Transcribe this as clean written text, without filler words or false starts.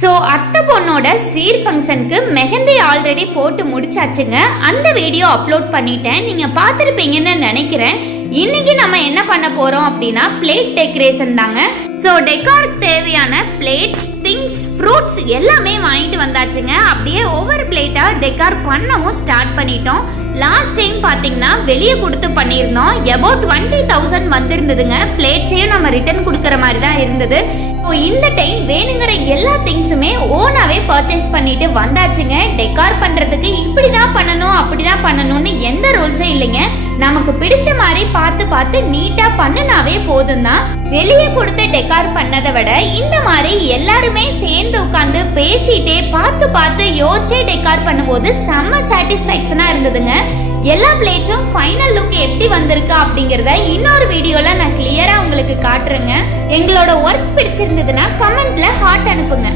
So அத்தை பொண்ணோட சீர் ஃபங்க்ஷனுக்கு மெஹந்தி ஆல்ரெடி போட்டு முடிச்சாச்சுங்க. அந்த வீடியோ அப்லோட் பண்ணிட்டேன், நீங்க பார்த்துருப்பீங்கன்னு நினைக்கிறேன். இன்னைக்கு நம்ம என்ன பண்ண போறோம் அப்படின்னா பிளேட் டெக்கரேஷன் தாங்க. ஸோ டெக்காருக்கு தேவையான பிளேட்ஸ், திங்ஸ், ஃப்ரூட்ஸ் எல்லாமே வாங்கிட்டு வந்தாச்சுங்க. அப்படியே ஒவ்வொரு பிளேட்டா டெக்கார் பண்ணவும் ஸ்டார்ட் பண்ணிட்டோம். லாஸ்ட் டைம் பார்த்தீங்கன்னா வெளியே கொடுத்து பண்ணியிருந்தோம். அபவுட் 20,000 வந்திருந்ததுங்க. பிளேட்ஸையும் நம்ம ரிட்டர்ன் கொடுக்குற மாதிரி தான் இருந்தது. இப்போ இந்த டைம் வேணுங்கிற எல்லா திங்ஸுமே ஓனாவே பர்ச்சேஸ் பண்ணிட்டு வந்தாச்சுங்க. டெக்கார் பண்றதுக்கு இப்படிதான் பண்ணணும் அப்படிதான் பண்ணணும்னு எந்த ரூல்ஸும் இல்லைங்க. நமக்கு பிடிச்ச மாதிரி பார்த்து நீட்டா பண்ணுனாவே போதும் தான். வெளியே கொடுத்து டெக்கார் பண்ணதை விட இந்த மாதிரி எல்லாருமே சேர்ந்து உட்காந்து பேசிட்டே பார்த்து யோசிச்சே டெக்கார் பண்ணும்போது செம்ம சாட்டிஸ்ஃபேக்ஷனா இருந்ததுங்க. எல்லா பிளேட்ஸும் ஃபைனல் லுக் எப்படி வந்திருக்கு அப்படிங்கறத இன்னொரு வீடியோல நான் கிளியரா உங்களுக்கு காட்டுறேங்க. எங்களோட ஒர்க் பிடிச்சிருந்ததுன்னா கமெண்ட்ல ஹார்ட் அனுப்புங்க.